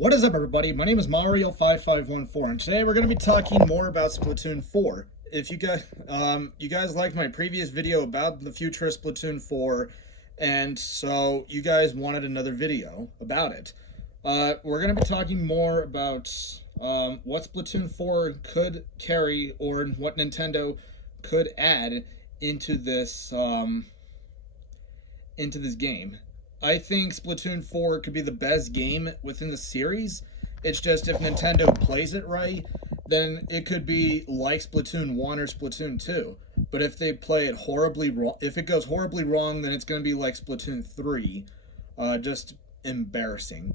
What is up, everybody? My name is Mario5514, and today we're going to be talking more about Splatoon 4. If you guys liked my previous video about the future of Splatoon 4, and so you guys wanted another video about it. We're going to be talking more about what Splatoon 4 could carry, or what Nintendo could add into this game. I think Splatoon 4 could be the best game within the series. It's just if Nintendo plays it right, then it could be like Splatoon 1 or Splatoon 2. But if they play it horribly wrong, if it goes horribly wrong, then it's going to be like Splatoon 3. Just embarrassing.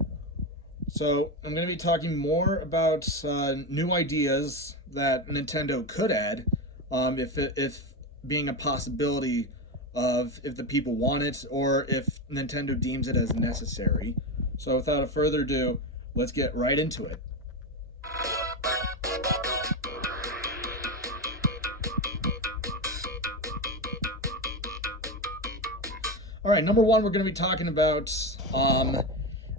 So I'm going to be talking more about new ideas that Nintendo could add, if being a possibility of if the people want it or if Nintendo deems it as necessary. So without further ado, let's get right into it. All right, number one, we're going to be talking about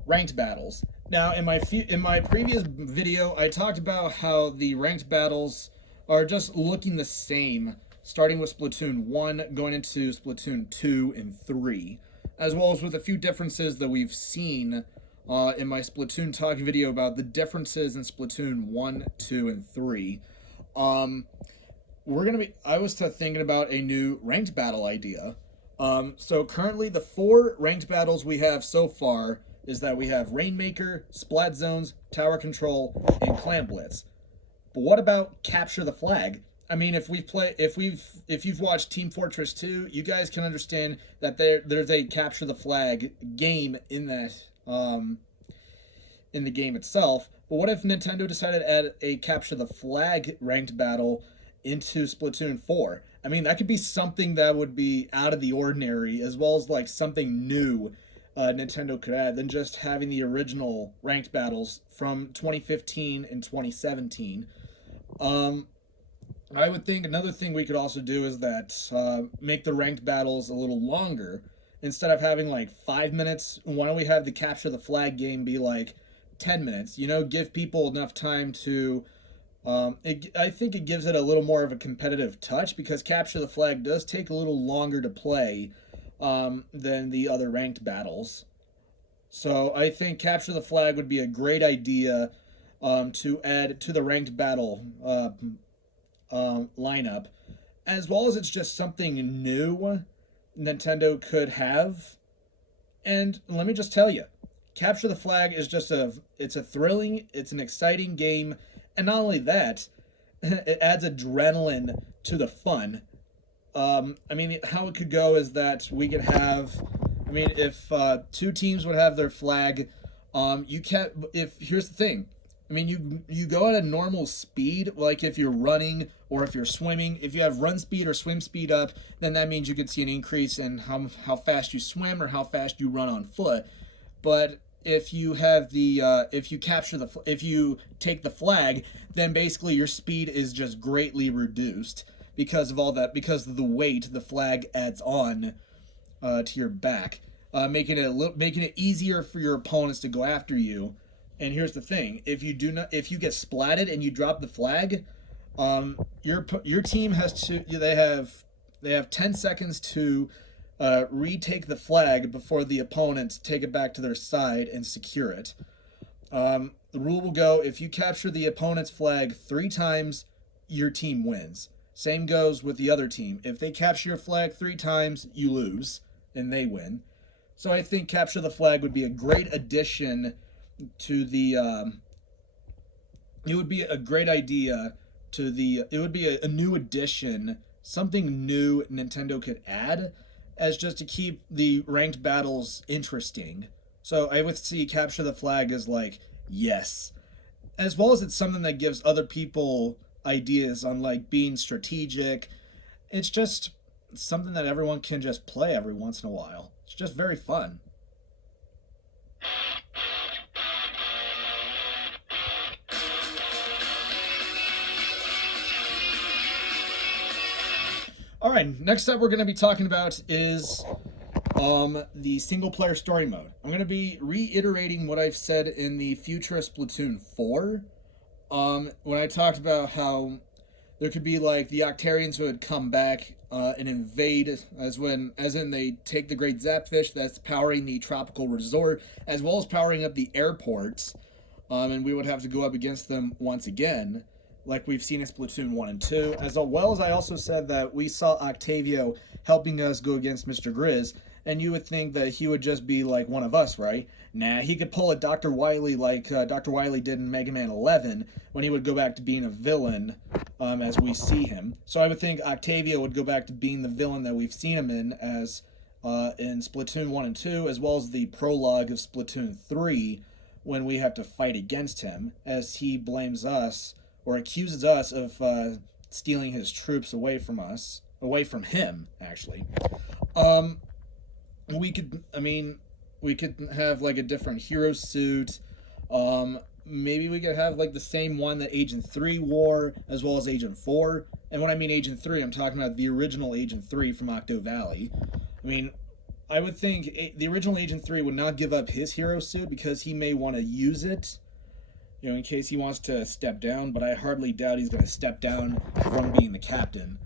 ranked battles. Now, in my previous video, I talked about how the ranked battles are just looking the same, starting with Splatoon 1, going into Splatoon 2 and 3, as well as with a few differences that we've seen in my Splatoon talk video about the differences in Splatoon 1, 2, and 3. I was thinking about a new ranked battle idea. So currently the 4 ranked battles we have so far is that we have Rainmaker, Splat Zones, Tower Control, and Clan Blitz. But what about Capture the Flag? I mean, if you've watched Team Fortress 2, you guys can understand that there's a capture the flag game in that in the game itself. But what if Nintendo decided to add a capture the flag ranked battle into Splatoon 4? I mean, that could be something that would be out of the ordinary, as well as like something new Nintendo could add than just having the original ranked battles from 2015 and 2017. I would think another thing we could also do is that make the ranked battles a little longer. Instead of having like 5 minutes, why don't we have the capture the flag game be like 10 minutes? You know, give people enough time to. I think it gives it a little more of a competitive touch because capture the flag does take a little longer to play than the other ranked battles. So I think capture the flag would be a great idea to add to the ranked battle lineup, as well as it's just something new Nintendo could have. And let me just tell you, Capture the Flag is just it's a thrilling, it's an exciting game, and not only that, it adds adrenaline to the fun. I mean, how it could go is that we could have, I mean, if 2 teams would have their flag, you can't, here's the thing, I mean, you go at a normal speed, like if you're running or if you're swimming. If you have run speed or swim speed up, then that means you could see an increase in how fast you swim or how fast you run on foot. But if you have the if you take the flag, then basically your speed is just greatly reduced because of all that, because of the weight the flag adds on to your back, making it easier for your opponents to go after you. And here's the thing: if you get splatted and you drop the flag, your team has to they have 10 seconds to retake the flag before the opponents take it back to their side and secure it. The rule will go: if you capture the opponent's flag 3 times, your team wins. Same goes with the other team. If they capture your flag 3 times, you lose and they win. So I think capture the flag would be a great addition to the it would be a great idea to the it would be a new addition, something new Nintendo could add as just to keep the ranked battles interesting. So I would see capture the flag as like, yes, as well as it's something that gives other people ideas on like being strategic. It's just something that everyone can just play every once in a while. It's just very fun. All right, next up we're going to be talking about is The single player story mode. I'm gonna be reiterating what I've said in the future of Splatoon 4. When I talked about how there could be like the Octarians would come back and invade, as in they take the Great Zapfish that's powering the tropical resort, as well as powering up the airports, and we would have to go up against them once again, like we've seen in Splatoon 1 and 2. As well as I also said that we saw Octavio helping us go against Mr. Grizz, and you would think that he would just be like one of us, right? Nah, he could pull a Dr. Wily like Dr. Wily did in Mega Man 11 when he would go back to being a villain as we see him. So I would think Octavio would go back to being the villain that we've seen him in as in Splatoon 1 and 2, as well as the prologue of Splatoon 3 when we have to fight against him, as he blames us or accuses us of stealing his troops away from him, actually. Um, we could have like a different hero suit. Maybe we could have like the same one that Agent 3 wore, as well as Agent 4. And when I mean Agent 3, I'm talking about the original Agent 3 from Octo Valley. I mean, I would think the original Agent 3 would not give up his hero suit because he may want to use it, in case he wants to step down, but I hardly doubt he's going to step down from being the captain.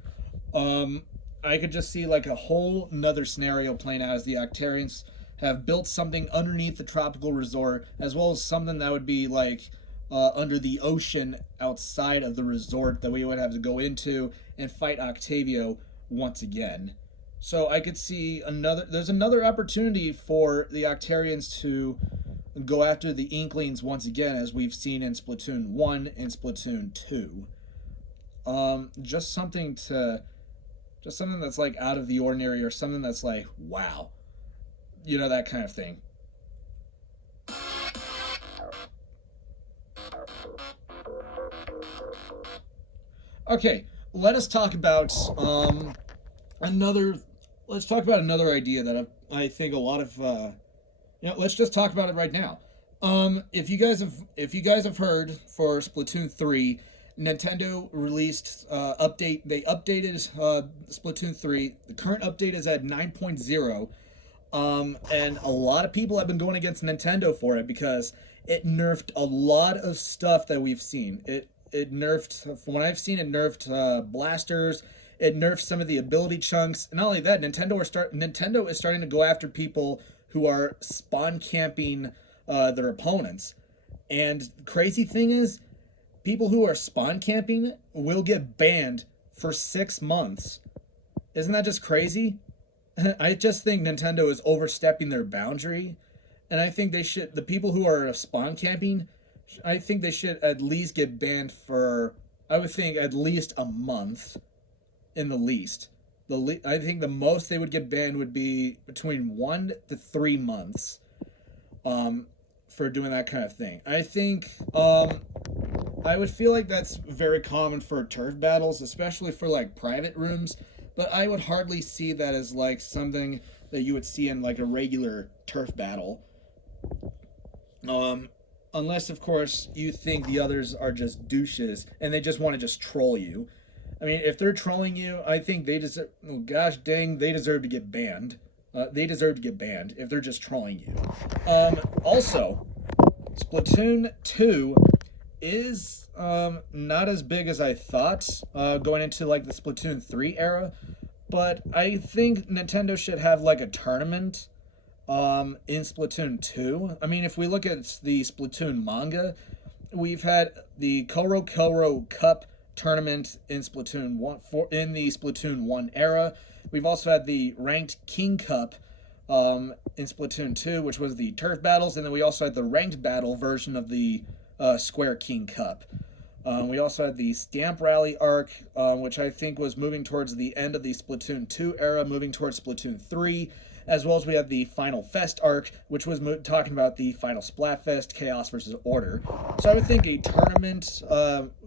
Um, I could just see like a whole nother scenario playing out as the Octarians have built something underneath the tropical resort, as well as something that would be like under the ocean outside of the resort that we would have to go into and fight Octavio once again. So I could see there's another opportunity for the Octarians to go after the Inklings once again, as we've seen in Splatoon 1 and Splatoon 2. Just something that's like out of the ordinary, or something that's like, wow. That kind of thing. Okay, let us talk about another. Let's talk about another idea that I think a lot of. Let's just talk about it right now. If you guys have heard, for Splatoon 3, Nintendo released update. They updated Splatoon 3. The current update is at 9.0. And a lot of people have been going against Nintendo for it because it nerfed a lot of stuff that we've seen. It nerfed, from what I've seen, it nerfed blasters. It nerfed some of the ability chunks. And not only that, Nintendo is starting to go after people who are spawn camping their opponents. And the crazy thing is, people who are spawn camping will get banned for 6 months. Isn't that just crazy? I just think Nintendo is overstepping their boundary, and I think the people who are spawn camping, I think they should at least get banned for, I would think, at least a month, in the least. I think the most they would get banned would be between 1 to 3 months, for doing that kind of thing. I think, I would feel like that's very common for turf battles, especially for like private rooms. But I would hardly see that as like something that you would see in like a regular turf battle. Unless, of course, you think the others are just douches and they just want to just troll you. I mean, if they're trolling you, I think they deserve. Oh, gosh dang, they deserve to get banned. They deserve to get banned if they're just trolling you. Also, Splatoon 2 is not as big as I thought going into like the Splatoon 3 era, but I think Nintendo should have like a tournament in Splatoon 2. I mean, if we look at the Splatoon manga, we've had the Koro Koro Cup tournament in Splatoon 1 in the Splatoon 1 era. We've also had the Ranked King Cup in Splatoon 2, which was the turf battles, and then we also had the ranked battle version of the Square King Cup. We also had the Stamp Rally arc, which I think was moving towards the end of the Splatoon 2 era, moving towards Splatoon 3, as well as we had the Final Fest arc, which was talking about the Final Splatfest, Chaos versus Order. So I would think a tournament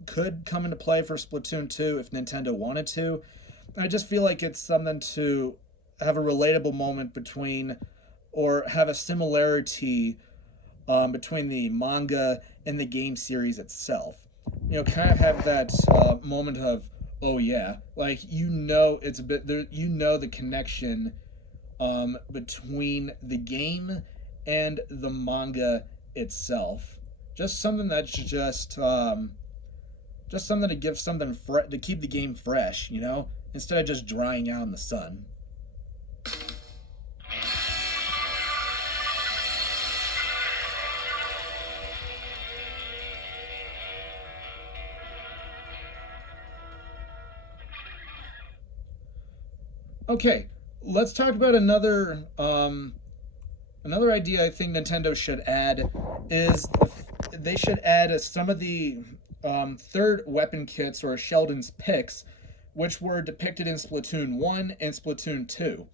could come into play for Splatoon 2 if Nintendo wanted to. I just feel like it's something to have a relatable moment between, or have a similarity between the manga and the game series itself. Kind of have that moment of, oh yeah, like it's a bit there. The connection between the game and the manga itself. Just something that's just something to give something to keep the game fresh, you know, instead of just drying out in the sun. Okay, let's talk about another idea I think Nintendo should add is they should add some of the third weapon kits or Sheldon's picks, which were depicted in Splatoon 1 and Splatoon 2.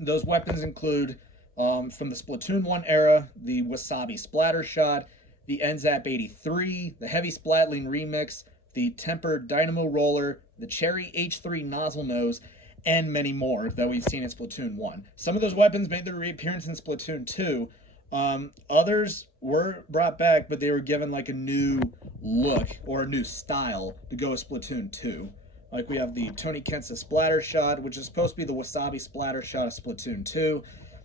Those weapons include, from the Splatoon 1 era, the Wasabi Splatter Shot, the NZAP 83, the Heavy Splatling Remix, the Tempered Dynamo Roller, the Cherry H3 Nozzle Nose, and many more that we've seen in Splatoon 1. Some of those weapons made their reappearance in Splatoon 2. Others were brought back, but they were given like a new look or a new style to go with Splatoon 2. Like we have the Tony Kensa Splatter Shot, which is supposed to be the Wasabi Splatter Shot of Splatoon 2.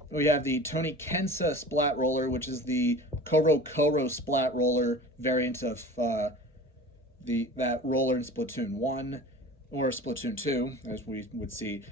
We have the Tony Kensa Splat Roller, which is the Koro Koro Splat Roller variant of that roller in Splatoon 1 or Splatoon 2, as we would see.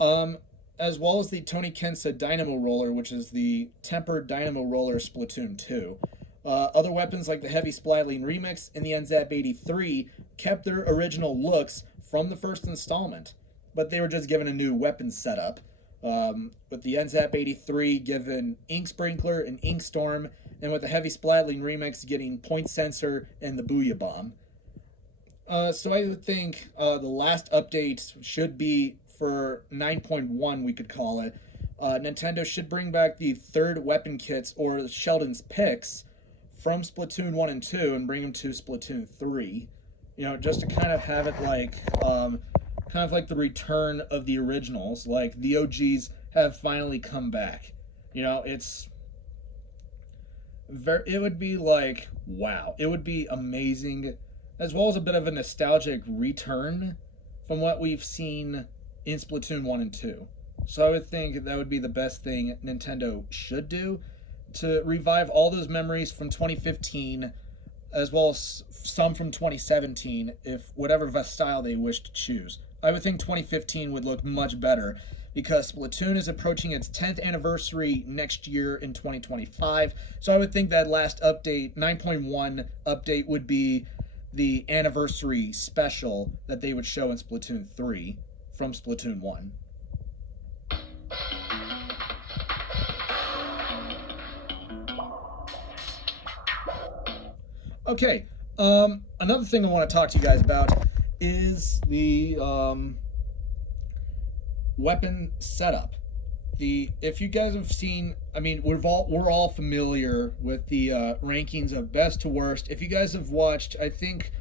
As well as the Tony Kensa Dynamo Roller, which is the Tempered Dynamo Roller Splatoon 2. Other weapons like the Heavy Splatling Remix and the NZAP 83 kept their original looks from the first installment, but they were just given a new weapon setup. With the NZAP 83 given Ink Sprinkler and Ink Storm, and with the Heavy Splatling Remix getting Point Sensor and the Booyah Bomb. So I would think the last update should be for 9.1, we could call it. Nintendo should bring back the third weapon kits or Sheldon's picks from Splatoon 1 and 2 and bring them to Splatoon 3. You know, just to kind of have it like the return of the originals. Like the OGs have finally come back. You know, it would be like, wow. It would be amazing, as well as a bit of a nostalgic return from what we've seen in Splatoon 1 and 2. So I would think that would be the best thing Nintendo should do to revive all those memories from 2015, as well as some from 2017, if whatever style they wish to choose. I would think 2015 would look much better because Splatoon is approaching its 10th anniversary next year in 2025. So I would think that last update, 9.1 update, would be the anniversary special that they would show in Splatoon 3 from Splatoon 1. Okay, another thing I want to talk to you guys about is the weapon setup. If you guys have seen, I mean, we're all familiar with the rankings of best to worst. If you guys have watched, I think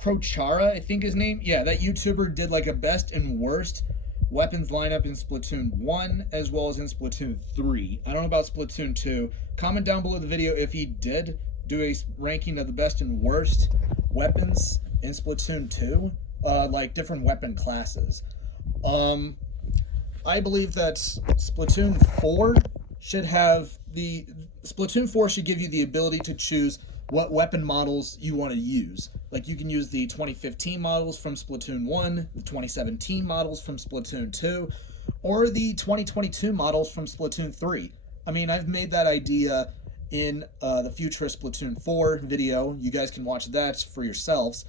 Prochara, I think his name, yeah, that YouTuber did like a best and worst weapons lineup in Splatoon 1 as well as in Splatoon 3. I don't know about Splatoon 2. Comment down below the video if he did do a ranking of the best and worst weapons in Splatoon 2, like different weapon classes. I believe that Splatoon 4 should give you the ability to choose what weapon models you want to use. Like you can use the 2015 models from Splatoon 1, the 2017 models from Splatoon 2, or the 2022 models from Splatoon 3. I mean, I've made that idea in the Future Splatoon 4 video. You guys can watch that for yourselves,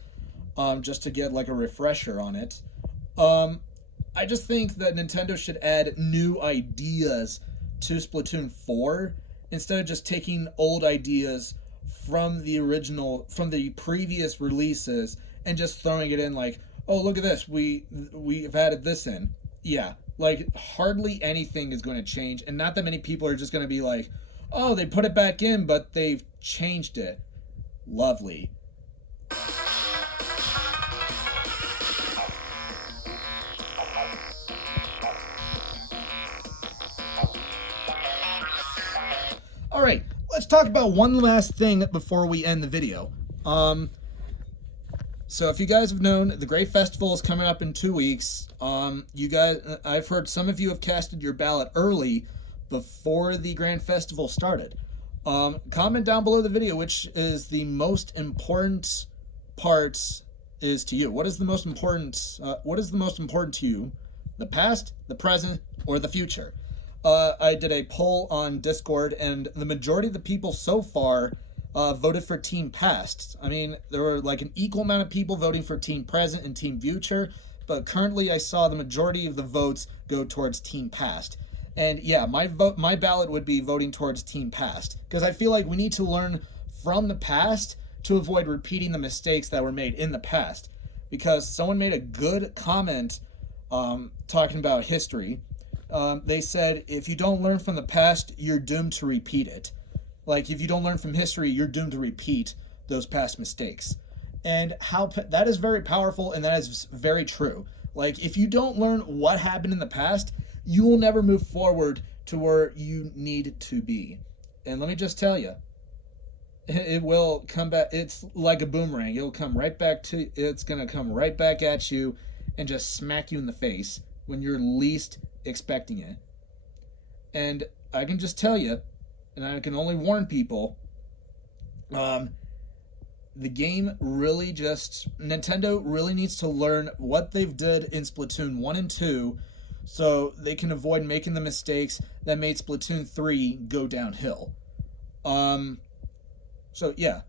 just to get like a refresher on it. I just think that Nintendo should add new ideas to Splatoon 4 instead of just taking old ideas from the previous releases and just throwing it in like, oh, look at this, we've added this in. Yeah, like hardly anything is going to change, and not that many people are just going to be like, oh, they put it back in, but they've changed it. Lovely. Alright, let's talk about one last thing before we end the video. So if you guys have known, the Great Festival is coming up in 2 weeks. You guys, I've heard some of you have casted your ballot early before the Grand Festival started. Comment down below the video which is the most important part is to you. What is the most important? What is the most important to you? The past, the present, or the future? I did a poll on Discord, and the majority of the people so far voted for Team Past. I mean, there were like an equal amount of people voting for Team Present and Team Future, but currently I saw the majority of the votes go towards Team Past. And yeah, my ballot would be voting towards Team Past, because I feel like we need to learn from the past to avoid repeating the mistakes that were made in the past. Because someone made a good comment talking about history. They said, if you don't learn from the past, you're doomed to repeat it. Like, if you don't learn from history, you're doomed to repeat those past mistakes. And how that is very powerful, and that is very true. Like, if you don't learn what happened in the past, you will never move forward to where you need to be. And let me just tell you, it will come back. It's like a boomerang. It'll come right back to, it's going to come right back at you and just smack you in the face when you're least expecting it. And I can just tell you, and I can only warn people, the game really just, Nintendo really needs to learn what they've did in Splatoon 1 and 2 so they can avoid making the mistakes that made Splatoon 3 go downhill. So yeah.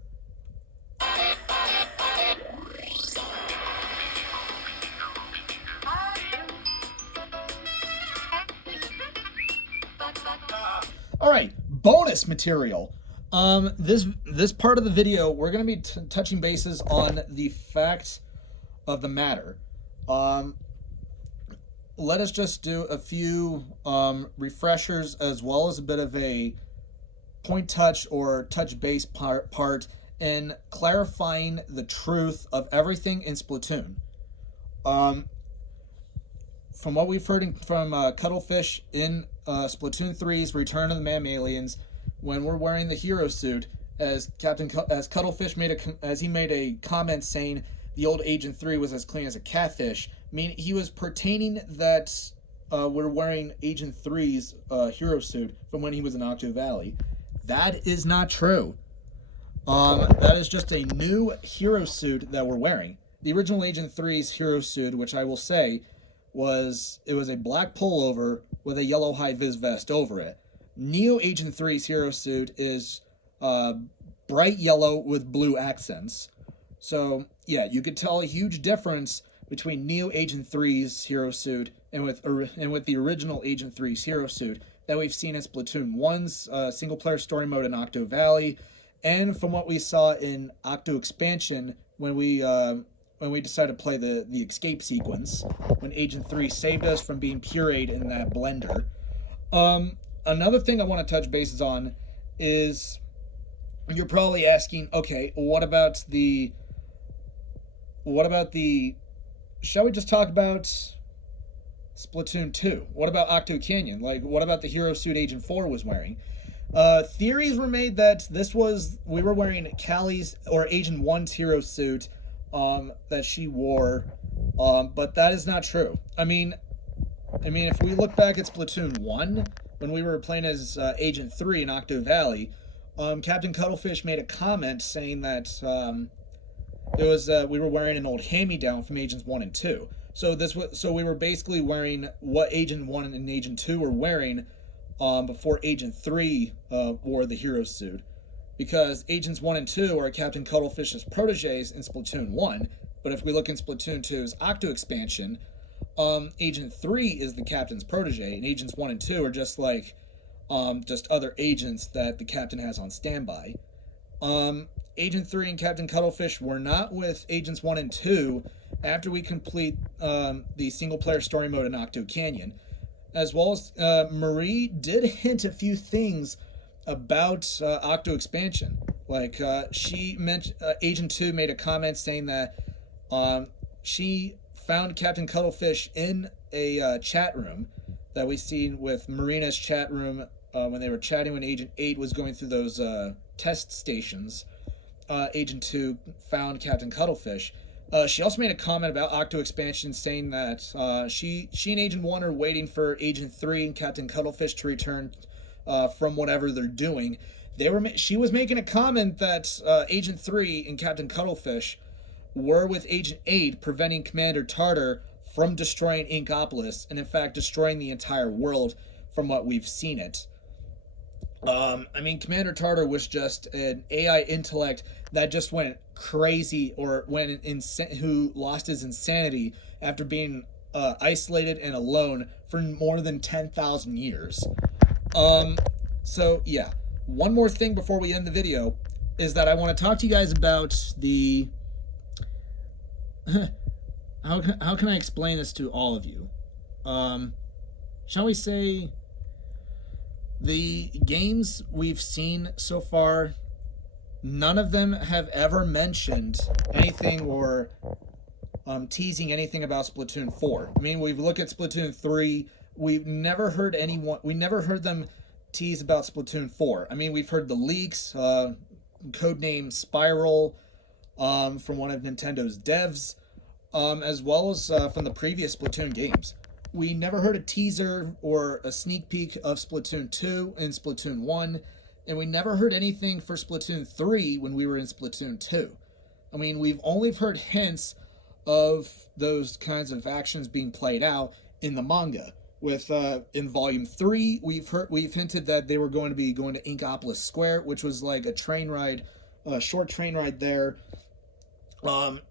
All right, bonus material. This part of the video, we're going to be touching bases on the fact of the matter. Let us just do a few refreshers, as well as a bit of a point touch or touch base part in clarifying the truth of everything in Splatoon. From what we've heard from Cuttlefish in Splatoon 3's Return of the Mammalians, when we're wearing the hero suit, as Cuttlefish made a comment saying the old Agent 3 was as clean as a catfish, meaning he was pertaining that we're wearing Agent 3's hero suit from when he was in Octo Valley. That is not true. That is just a new hero suit that we're wearing. The original Agent 3's hero suit, which I will say, was a black pullover with a yellow high-vis vest over it. Neo Agent 3's hero suit is bright yellow with blue accents. So, yeah, you could tell a huge difference between Neo Agent 3's hero suit and with the original Agent 3's hero suit that we've seen in Splatoon 1's single-player story mode in Octo Valley, and from what we saw in Octo Expansion when we decided to play the escape sequence, when Agent 3 saved us from being pureed in that blender. Another thing I want to touch bases on is, you're probably asking, okay, what about the, shall we just talk about Splatoon 2? What about Octo Canyon? Like, what about the hero suit Agent 4 was wearing? Theories were made that we were wearing Callie's, or Agent 1's hero suit, that she wore, but that is not true. I mean, if we look back at Splatoon 1, when we were playing as Agent 3 in Octo Valley, Captain Cuttlefish made a comment saying that we were wearing an old hand-me-down from Agents 1 and 2. So we were basically wearing what Agent 1 and Agent 2 were wearing before Agent 3 wore the hero suit. Because Agents 1 and 2 are Captain Cuttlefish's proteges in Splatoon 1, but if we look in Splatoon 2's Octo Expansion, Agent 3 is the Captain's protege, and Agents 1 and 2 are just like, just other agents that the Captain has on standby. Agent 3 and Captain Cuttlefish were not with Agents 1 and 2 after we complete the single-player story mode in Octo Canyon. As well as, Marie did hint a few things about Octo Expansion. Like, she mentioned, Agent 2 made a comment saying that she found Captain Cuttlefish in a chat room that we seen with Marina's chat room when they were chatting when Agent 8 was going through those test stations. Agent 2 found Captain Cuttlefish. She also made a comment about Octo Expansion, saying that she and Agent 1 are waiting for Agent 3 and Captain Cuttlefish to return from whatever they're doing. She was making a comment that Agent 3 and Captain Cuttlefish were with Agent 8 preventing Commander Tartar from destroying Inkopolis, and in fact destroying the entire world from what we've seen it. I mean, Commander Tartar was just an AI intellect that just went crazy, or who lost his insanity after being isolated and alone for more than 10,000 years. Um, so yeah, one more thing before we end the video is that I want to talk to you guys about the how can I explain this to all of you? Um, shall we say the games we've seen so far, none of them have ever mentioned anything or teasing anything about Splatoon 4. I mean, we've looked at Splatoon 3. We never heard them tease about Splatoon 4. I mean, we've heard the leaks, codename Spiral, from one of Nintendo's devs, as well as from the previous Splatoon games. We never heard a teaser or a sneak peek of Splatoon 2 and Splatoon 1, and we never heard anything for Splatoon 3 when we were in Splatoon 2. I mean, we've only heard hints of those kinds of actions being played out in the manga. With in Volume 3, we've hinted that they were going to be going to Inkopolis Square, which was like a train ride, a short train ride there.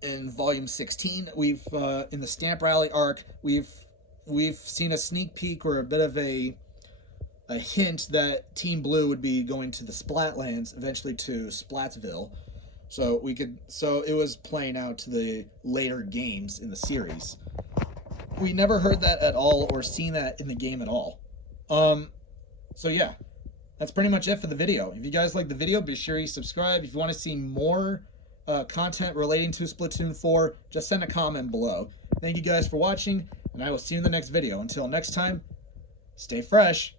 In Volume 16, we've in the Stamp Rally arc, we've seen a sneak peek or a bit of a hint that Team Blue would be going to the Splatlands, eventually to Splatsville. So it was playing out to the later games in the series. We never heard that at all or seen that in the game at all. So yeah, that's pretty much it for the video. If you guys like the video, be sure you subscribe. If you want to see more content relating to Splatoon 4, just send a comment below. Thank you guys for watching, and I will see you in the next video. Until next time, stay fresh.